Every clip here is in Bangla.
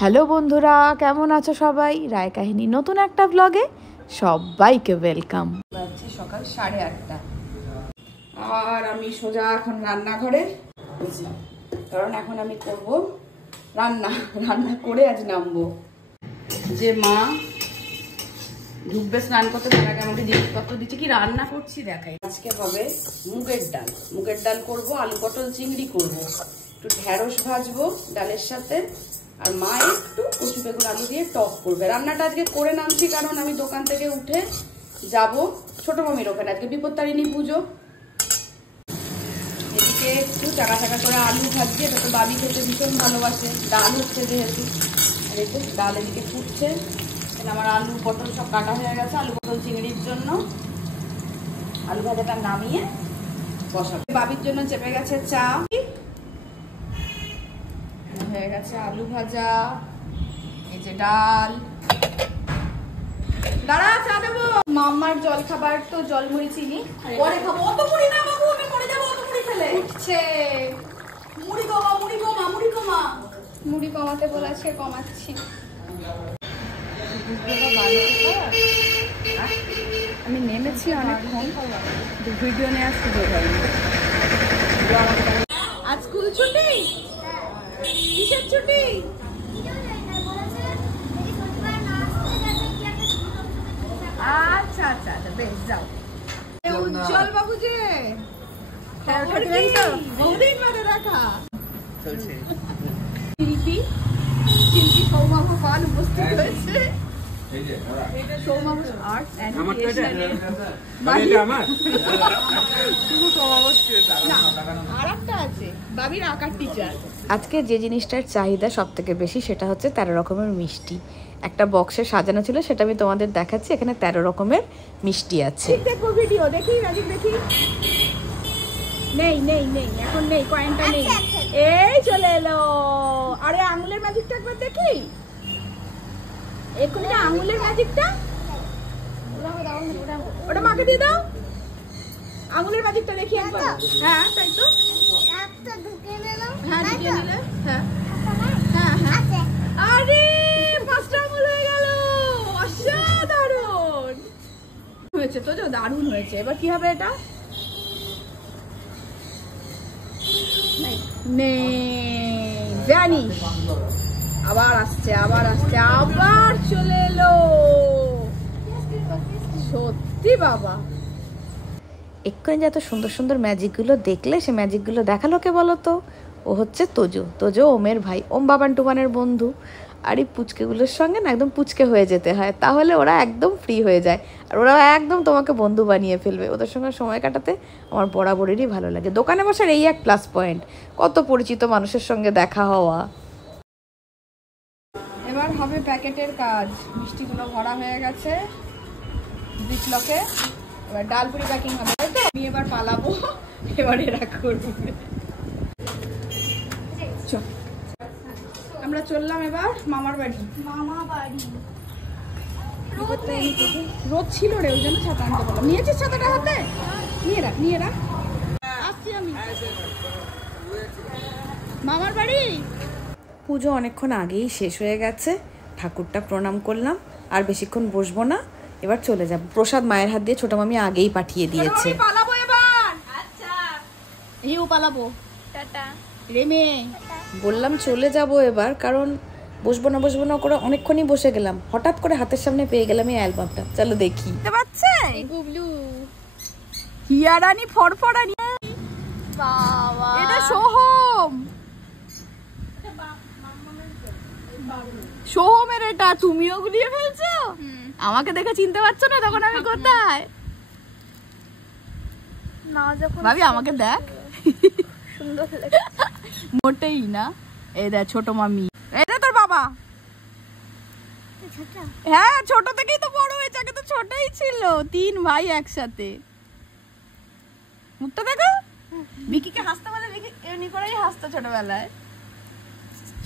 হ্যালো বন্ধুরা, কেমন আছো সবাই? রায় কাহিনী নতুন একটা ব্লগে সবাইকে ওয়েলকাম। বাজছে সকাল 8:30 আর আমি সোজা এখন রান্নাঘরে, কারণ এখন আমি করব রান্না করে আজ নামবো। যে মা ঢুকবে স্নান করতে, তার আগে আমাকে জিনিসপত্র দিচ্ছে। কি রান্না করছি দেখাই। আজকে হবে মুগের ডাল করব, আলু পটল চিংড়ি করব, একটু ঢেঁড়স ভাজবো ডালের সাথে, আর মা একটু কচু বেগুন আলু দিয়ে টক করবে। রান্নাটা আজকে করে নামছি কারণ আমি দোকান থেকে উঠে যাব ছোট মামির ওখানে, আজকে বিপত্তারিণী পুজো। এদিকে একটু চাকা চাকা করে আলু ভাজছি, এটা তো বাবি খেতে ভীষণ ভালোবাসে, ডাল হচ্ছে যেহেতু। আর এই তো ডাল এদিকে ফুটছে, আমার আলু পটল সব কাটা হয়ে গেছে আলু পটল চিংড়ির জন্য। আলু ভাজাটা নামিয়ে বসাবো। বাবির জন্য চেপে গেছে চা, হয়ে গেছে আলু ভাজা, এই যে ডাল। দাঁড়া, চা দেবো। মাম্মার জল খাবার তো জলমুড়ি চিনি পরে খাবো। অত মুড়ি না বাবু, আমি পরে যাবো। অত মুড়ি খেলে উঠছে। মুড়ি কমা, মুড়ি কমা, মুড়ি কমা। মুড়ি কমাতে বলেছে, কমাচ্ছি। আমি নেমেছি অনেকক্ষণ, ভিডিও নিয়ে আসতে হয়নি। আজ স্কুল ছুটি? কিসের ছুটি? আচ্ছা আচ্ছা আচ্ছা, বেশ যাও। উজ্জ্বল বাবু যে বহুদিন বাদে দেখা। শিল্পী সৌমা ভোপাল উপস্থিত হয়েছে। আজকে যে জিনিসটার চাহিদা সব থেকে বেশি সেটা হচ্ছে 13 রকমের মিষ্টি। একটা বক্সে সাজানো ছিল, সেটা আমি তোমাদের দেখাচ্ছি। এখানে 13 রকমের মিষ্টি আছে। দেখো ভিডিও দেখি, ম্যাজিক দেখি। নেই নেই নেই, এখন নেই, কয়েনটা নেই। এই চলে এলো। আরে আঙুলের ম্যাজিকটা একবার দেখি। এক্ষুনি আঙুলের ম্যাজিকটা, ওটা মাকে দিয়ে দাও। আঙুলের ম্যাজিকটা দেখি একবার। হ্যাঁ তাই তো, হ্যাঁ ঢুকিয়ে নিলে। হ্যাঁ হ্যাঁ হ্যাঁ। আরে 5টা আঙুল হয়ে গেল, অসাধারণ হয়েছে তো, দারুণ হয়েছে। এবার কি হবে এটা? ভ্যানিশ। আবার আসছে, আবার আসছে, আবার চলে এলো। সত্যি বাবা, এক্ষুনি যত সুন্দর সুন্দর ম্যাজিকগুলো দেখলে, সে ম্যাজিকগুলো দেখালো কে বলো তো? ও হচ্ছে তোজো ওমের ভাই, ওম বাবান টুবানের বন্ধু। আর এই পুচকেগুলোর সঙ্গে না একদম পুচকে হয়ে যেতে হয়, তাহলে ওরা একদম ফ্রি হয়ে যায়, আর ওরা একদম তোমাকে বন্ধু বানিয়ে ফেলবে। ওদের সঙ্গে সময় কাটাতে আমার বরাবরেরই ভালো লাগে। দোকানে বসার এই এক প্লাস পয়েন্ট, কত পরিচিত মানুষের সঙ্গে দেখা হওয়া। এবার হবে প্যাকেটের কাজ। মিষ্টিগুলো ভরা হয়ে গেছে বিটলকে, এবার ডালপুরি প্যাকিং হবে। তো আমি এবার পালাবো, এবার এরা করবে। আমরা চললাম এবার মামার বাড়ি। রোদ ছিল রে, ওই জন্য ছাতা আনতে বললাম। নিয়েছিস ছাতাটা হাতে? নিয়ে রাখ। আসছি আমি মামার বাড়ি। পুজো অনেকক্ষণ আগেই শেষ হয়ে গেছে, ঠাকুরটা প্রণাম করলাম, আর বেশিক্ষণ বসবো না, এবার চলে যাব। প্রসাদ মায়ের হাত দিয়ে ছোট মামি আগেই পাঠিয়ে দিয়েছে। পালাবো এবার। আচ্ছা পালাবো, টাটা রেমে। বললাম চলে যাব এবার, কারণ বসবো না করে অনেকক্ষণই বসে গেলাম। হঠাৎ করে হাতের সামনে পেয়ে গেলাম এই অ্যালবামটা। চলো দেখি। দেখতে পাচ্ছে গুবলু, হিয়ারানি ফরফরানি। বাবা, এটা সোহমের এটা। তুমিও গুলিয়ে ফেলছো? আমাকে দেখে চিনতে পারছো না তখন আমি কোথায়? না যখন ভাবি আমাকে দেখ, সুন্দর লাগে। মোটেই না। এই দেখ ছোট মামি, এটা তোর বাবা। হ্যাঁ, ছোট থেকেই তো বড় হয়েছে, আগে তো ছোটই ছিল। 3 ভাই একসাথে। মুখটা দেখো। বিকিকে হাসতে বলে, বিকি এমনি করেই হাসতো ছোটবেলায়।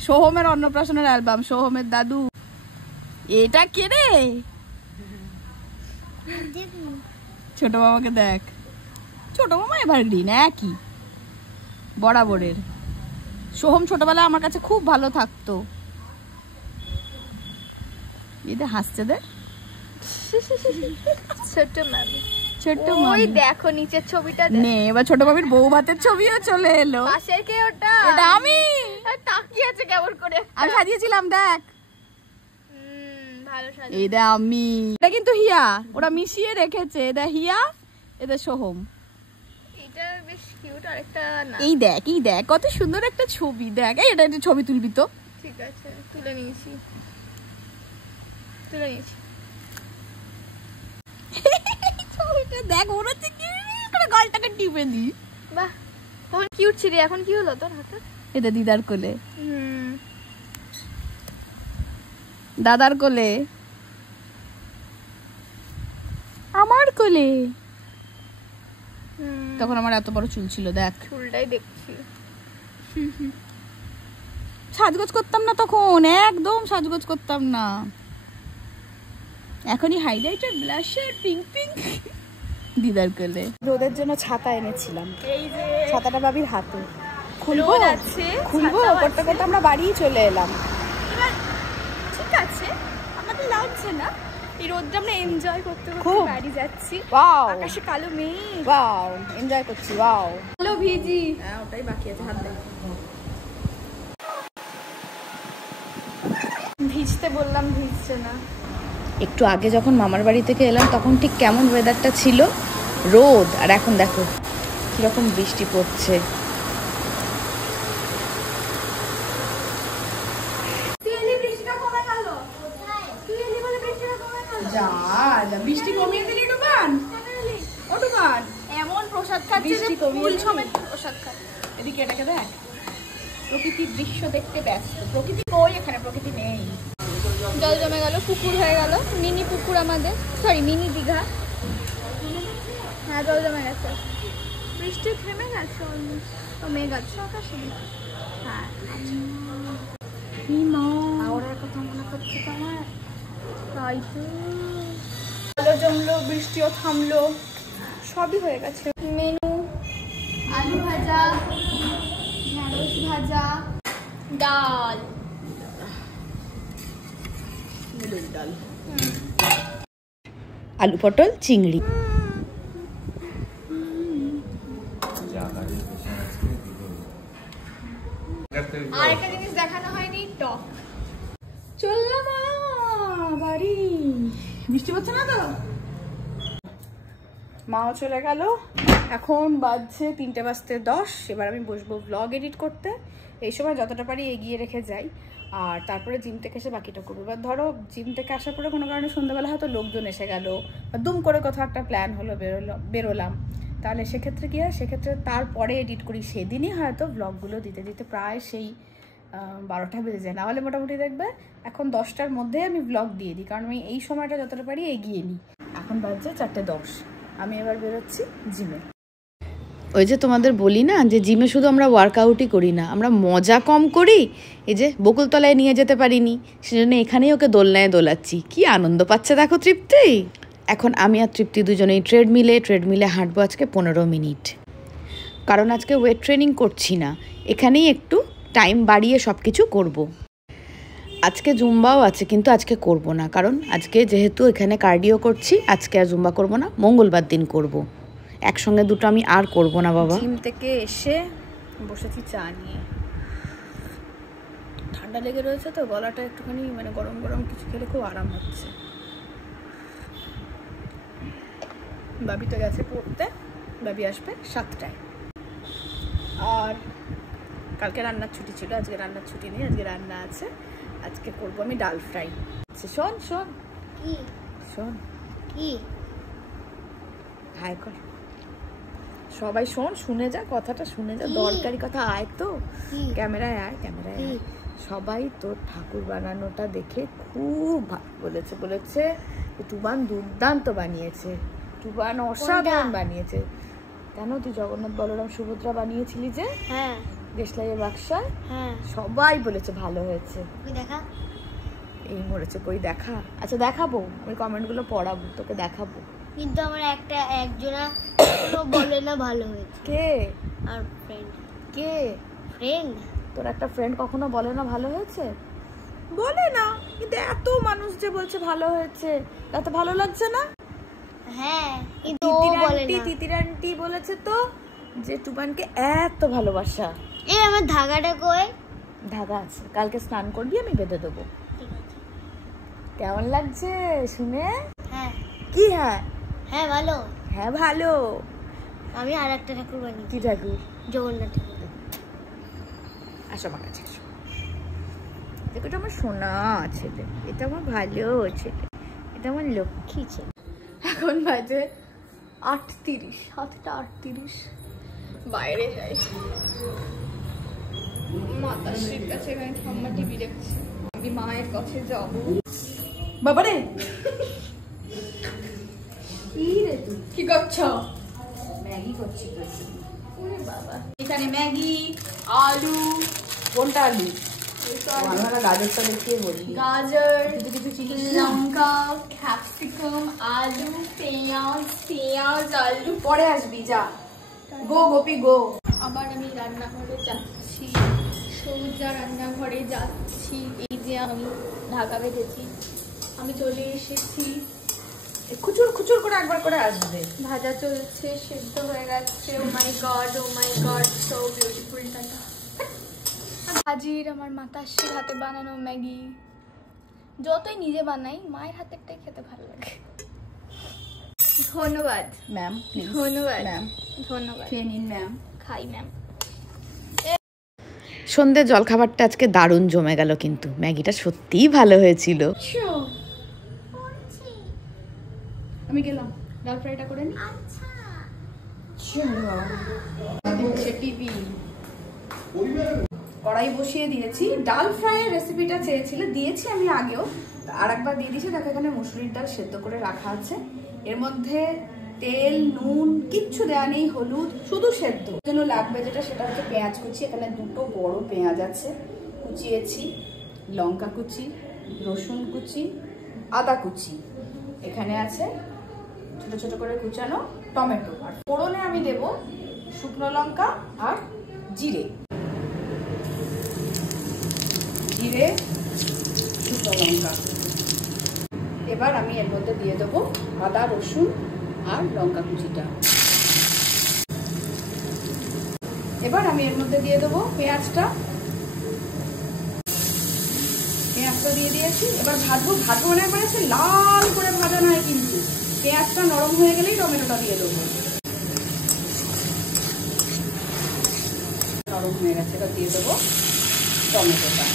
সোহমের অন্নপ্রাশনের অ্যালবাম, সোহমের দাদু। এটা কে রে? ছোট মামাকে দেখ। ছোট মামা এভারগ্রিন, একই বরাবরের। সোহম ছোটবেলায় আমার কাছে খুব ভালো থাকতো। এটা হাসছে দেখ ছোট মামি ছোট্ট ওই দেখো নিচের ছবিটা নে এবার ছোট মামির বউ ভাতের ছবিও চলে এলো পাশের কে ওটা এটা আমি তাকিয়ে আছে কেমন করে আমি সাজিয়েছিলাম দেখ ভালো সাজিয়ে এটা আমি এটা কিন্তু হিয়া ওরা মিশিয়ে রেখেছে এটা হিয়া এটা সোহম এটা বেশ কিউট আরেকটা না এই দেখ কত সুন্দর একটা ছবি দেখ এই এটা একটা ছবি তুলবি তো ঠিক আছে তুলে নিয়েছি ছবিটা দেখ ওরা তো কি করে গলটাকে টিপে দি বাহ তখন কিউট ছিলি এখন কি হলো তোর হাতে এটা দিদার কোলে দাদার কোলে আমার কোলে তখন আমার এত বড় চুল ছিল দেখ চুলটাই দেখছি সাজগোজ করতাম না তখন একদম সাজগোজ করতাম না এখনই হাইলাইটার ব্লাশার পিঙ্ক দিদার কোলে রোদের জন্য ছাতা এনেছিলাম এই যে ছাতাটা বাবির হাতে খুলবো খুলবো করতে করতে আমরা বাড়িই চলে এলাম এবার ঠিক আছে আমাদের লাগছে না এই রোদটা আমরা এনজয় করতে করতে খুব। বাড়ি যাচ্ছি ওয়াও আকাশে কালো মেঘ ওয়াও এনজয় করছি ওয়াও কালো ভিজি হ্যাঁ ওটাই বাকি আছে হাত দেখ ভিজতে বললাম ভিজছে না একটু আগে যখন মামার বাড়ি থেকে এলাম তখন ঠিক কেমন ওয়েদারটা ছিল রোদ আর এখন দেখো কিরকম বৃষ্টি পড়ছে বৃষ্টি কমিয়ে দিলি ডুবান ও ডুবান এমন প্রসাদ খাচ্ছে যে ফুল সমেত প্রসাদ খাচ্ছে এদিকে এটাকে দেখ প্রকৃতির দৃশ্য দেখতে ব্যস্ত প্রকৃতি কই এখানে প্রকৃতি নেই জল জমে গেল পুকুর হয়ে গেল মিনি পুকুর আমাদের সরি মিনি দীঘা হ্যাঁ জল জমে গেছে বৃষ্টি থেমে গেছে অলমোস্ট মেঘ আছে আকাশে হ্যাঁ ওর কথা মনে করছে তো আমার তাই তো জল জমলো বৃষ্টিও থামলো সবই হয়ে গেছে মেনু আলু ভাজা ঢেঁড়স ভাজা ডাল ডাল আলু পটল চিংড়ি আর একটা জিনিস দেখানো হয়নি টক চললাম বাড়ি বৃষ্টি পড়ছে না তো মাও চলে গেল এখন বাজছে 3:10 এবার আমি বসবো ব্লগ এডিট করতে এই সময় যতটা পারি এগিয়ে রেখে যাই আর তারপরে জিম থেকে এসে বাকিটা করবো এবার ধরো জিম থেকে আসার পরে কোনো কারণে সন্ধ্যাবেলা হয়তো লোকজন এসে গেল বা দুম করে কোথাও একটা প্ল্যান হলো বেরোলাম তাহলে সেক্ষেত্রে কী হয় সেক্ষেত্রে তারপরে এডিট করি সেদিনই হয়তো ব্লগগুলো দিতে দিতে প্রায় সেই 12টা বেজে যায় নাহলে মোটামুটি দেখবে এখন 10টার মধ্যেই আমি ব্লগ দিয়ে দিই কারণ আমি এই সময়টা যতটা পারি এগিয়ে নিই এখন বাজছে 4:10 আমি এবার বেরোচ্ছি জিমে ওই যে তোমাদের বলি না যে জিমে শুধু আমরা ওয়ার্কআউটই করি না আমরা মজা কম করি এই যে বকুলতলায় নিয়ে যেতে পারিনি সেজন্য এখানেই ওকে দোলনায় দোলাচ্ছি কি আনন্দ পাচ্ছে দেখো তৃপ্তি এখন আমি আর তৃপ্তি দুজনেই ট্রেডমিলে হাঁটবো আজকে 15 মিনিট কারণ আজকে ওয়েট ট্রেনিং করছি না এখানেই একটু টাইম বাড়িয়ে সব কিছু করবো আজকে জুম্বাও আছে কিন্তু আজকে করব না কারণ আজকে যেহেতু এখানে কার্ডিও করছি আজকে আর জুম্বা করব না মঙ্গলবার দিন করব একসঙ্গে দুটো আমি আর করব না বাবা জিম থেকে এসে বসেছি চা নিয়ে ঠান্ডা লেগে রয়েছে তো গলাটা একটুখানি মানে গরম গরম কিছু খেলে খুব আরাম হচ্ছে বাবি তো গেছে পড়তে বাবি আসবে 7টায় আর কালকে রান্নার ছুটি ছিল আজকে রান্নার ছুটি নেই আজকে রান্না আছে আজকে করবো আমি ডাল ফ্রাই শোন কি শোন কি হাই কর সবাই শুনে যা কথাটা শুনে যা দরকারি কথা আয় তো ক্যামেরায় আয় সবাই তোর ঠাকুর বানানোটা দেখে খুব ভালো বলেছে টুবান দুর্দান্ত বানিয়েছে টুবান অসাধারণ বানিয়েছে কেন তুই জগন্নাথ বলরাম সুভদ্রা বানিয়েছিলি যে হ্যাঁ দেশলাইয়ের বাক্সা হ্যাঁ সবাই বলেছে ভালো হয়েছে দেখা এই মরেছে কই দেখা আচ্ছা দেখাবো আমি কমেন্টগুলো পড়াবো তোকে দেখাবো কিন্তু আমার একজনা বলে না ভালো হয়েছে কে আর ফ্রেন্ড কে ফ্রেন্ড তোর একটা ফ্রেন্ড কখনো বলে না ভালো হয়েছে বলে না কিন্তু এত মানুষ যে বলছে ভালো হয়েছে, তাতে ভালো লাগছে না? হ্যাঁ, কিন্তু ও বলে না। তিতির আন্টি বলেছে তো যে টুবানকে এত ভালোবাসা। এই আমার ধাগাটা কই? ধাগা আছে, কালকে স্নান করবি, আমি বেঁধে দেবো। ঠিক আছে। কেমন লাগছে শুনে? হ্যাঁ। কি হ্যাঁ? হ্যাঁ ভালো। হ্যাঁ ভালো। আমি আর একটা ঠাকুর বানিয়েছি। কি ঠাকুর? জগন্নাথ ঠাকুর। আসো আমার কাছে আসো। এটা আমার সোনা ছেলে, এটা আমার ভালো ছেলে, এটা আমার লক্ষ্মী ছেলে। এখন বাজে 8:30, 7:38। বাইরে যাই, মাতাশ্রীর কাছে ঠাম্মা টিভি দেখছে, আমি মায়ের কাছে যাব। বাবারে কি রে তুই কি করছো? ম্যাগি করছি তো। ওরে বাবা, এখানে ম্যাগি, আলু, কোনটা আলু? গাজরটা দেখিয়ে বলি। গাজর, লঙ্কা, ক্যাপসিকাম, আলু, পেঁয়াজ, আলু। পরে আসবি, যা গো গোপি গো। আবার আমি রান্নাঘরে যাচ্ছি, সৌজা রান্নাঘরে যাচ্ছি। এই যে আমি ঢাকা বেঁধেছি, আমি চলে এসেছি। খুচুর খুচুর করে একবার করে আসবে। ভাজা চলছে, সেদ্ধ হয়ে গেছে। ও মাই গড, ও মাই গড, সো বিউটিফুল। টাটা। হাজির আমার মাতাশ্রীর হাতে বানানো ম্যাগি। যতই নিজে বানাই, মায়ের হাতেরটাই খেতে ভালো লাগে। ধন্যবাদ ম্যাম, ধন্যবাদ ম্যাম, ধন্যবাদ। খেয়ে নিন ম্যাম। খাই ম্যাম। সন্ধ্যে জলখাবারটা আজকে দারুণ জমে গেল, কিন্তু ম্যাগিটা সত্যিই ভালো হয়েছিল। আমি গেলাম, ডাল ফ্রাইটা করে নি। টিভি কড়াই বসিয়ে দিয়েছি। ডাল ফ্রাইয়ের রেসিপিটা চেয়েছিলে, দিয়েছি আমি আগেও, আর একবার দিয়ে দিয়েছি। দেখো এখানে মুসুরির ডাল সেদ্ধ করে রাখা আছে, এর মধ্যে তেল নুন কিচ্ছু দেওয়া নেই, হলুদ, শুধু সেদ্ধ। জন্য লাগবে যেটা, সেটা হচ্ছে পেঁয়াজ কুচি। এখানে দুটো বড় পেঁয়াজ আছে কুচিয়েছি, লঙ্কা কুচি, রসুন কুচি, আদা কুচি। এখানে আছে ছোট ছোট করে কুচানো টমেটো। আর ফোড়নে আমি দেব শুকনো লঙ্কা আর জিরে, শুকনো লঙ্কা। এবার আমি এর মধ্যে দিয়ে দেবো আদা রসুন আর লঙ্কা কুচিটা। এবার আমি এর মধ্যে দিয়ে দেবো পেঁয়াজটা দিয়ে দিয়েছি। এবার ভাজবো মানে একবার আছে লাল করে ভাজা নয়, কিন্তু পেঁয়াজটা নরম হয়ে গেলেই টমেটোটা দিয়ে দেবো। নরম হয়ে গেছে, এবার দিয়ে দেবো টমেটোটা।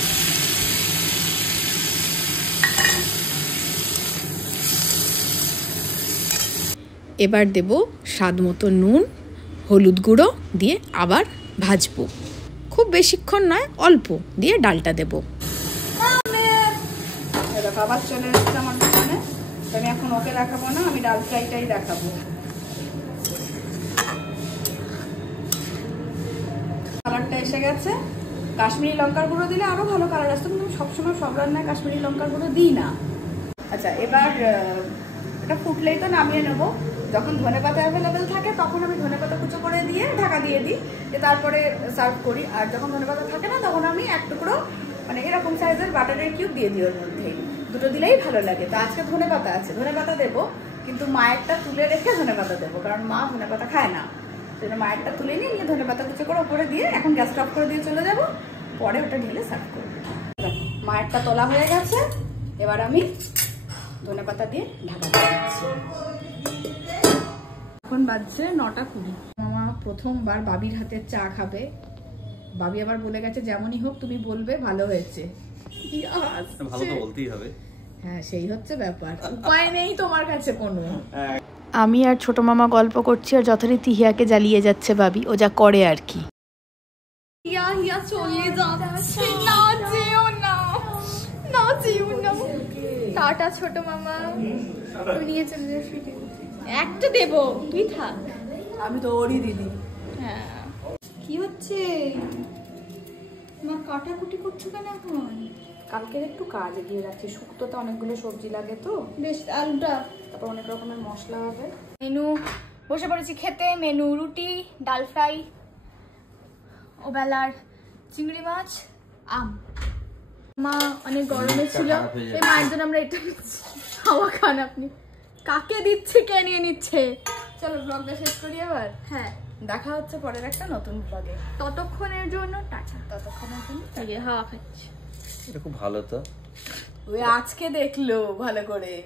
এবার দেব স্বাদ মতো নুন, হলুদ গুঁড়ো দিয়ে আবার ভাজবো, খুব বেশিক্ষণ নয়, অল্প দিয়ে ডালটা দেবো। আবার চলে এসেছে আমার দোকানে, আমি এখন ওকে দেখাবো না, আমি ডাল ফ্রাইটাই দেখাবো। কালারটা এসে গেছে। কাশ্মীরি লঙ্কার গুঁড়ো দিলে আরো ভালো কালার আসতো, কিন্তু সবসময় সব রান্নায় কাশ্মীরি লঙ্কার গুঁড়ো দিই না। আচ্ছা, এবার এটা ফুটলেই তো নামিয়ে নেবো। যখন ধনেপাতা অ্যাভেলেবেল থাকে তখন আমি ধনেপাতা কুচো করে দিয়ে ঢাকা দিয়ে দিই, তারপরে সার্ভ করি। আর যখন ধনেপাতা থাকে না, তখন আমি এক টুকরো মানে এরকম সাইজের বাটারের কিউব দিয়ে দিই ওর মধ্যে। দুটো দিলেই ভালো লাগে। তো আজকে ধনেপাতা আছে, ধনেপাতা দেবো, কিন্তু মায়েরটা তুলে রেখে ধনেপাতা দেবো, কারণ মা ধনেপাতা খায় না। সেটা মায়েরটা তুলে নিয়ে ধনেপাতা কুচো করে ওপরে দিয়ে এখন গ্যাসটা অফ করে দিয়ে চলে যাবো, পরে ওটা ঢেলে সার্ভ করবো। মায়েরটা তোলা হয়ে গেছে, এবার আমি ধনেপাতা দিয়ে ঢাকা দিয়ে দিচ্ছি। এখন বাজছে 9:20। মামা প্রথমবার বাবির হাতের চা খাবে। বাবি আবার বলে গেছে যেমনই হোক তুমি বলবে ভালো হয়েছে। ভালো তো বলতেই হবে। হ্যাঁ, সেই হচ্ছে ব্যাপার, উপায় নেই তোমার কাছে কোনো। আমি আর ছোট মামা গল্প করছি, আর যথারীতি হিয়াকে জ্বালিয়ে যাচ্ছে বাবি, ও যা করে আর কি। হিয়া হিয়া চলে যাচ্ছে, না যেও না, না যেও না। টাটা ছোট মামা, নিয়ে চলে যাস। একটা দেবো, তুই থাক, আমি তো ওরই দিদি। হ্যাঁ, কি হচ্ছে মা? কাটাকুটি করছো কেন এখন? কালকের একটু কাজ এগিয়ে রাখছি, শুক্তোতে অনেকগুলো সবজি লাগে তো, বেশ আলুটা, তারপর অনেক রকমের মশলা হবে। মেনু বসে পড়েছি খেতে। মেনু রুটি, ডাল ফ্রাই, ওবেলার চিংড়ি মাছ, আম। মা অনেক গরমে ছিল, এই মায়ের জন্য আমরা এটা হাওয়া খান। আপনি কাকে দিচ্ছে, কে নিয়ে নিচ্ছে? চলো ব্লগটা শেষ করি এবার। হ্যাঁ, দেখা হচ্ছে পরের একটা নতুন ব্লগে। ততক্ষণের জন্য টাটা। ততক্ষণের জন্য হাওয়া খাচ্ছে। এটা খুব ভালো তো। ওই আজকে দেখলো ভালো করে।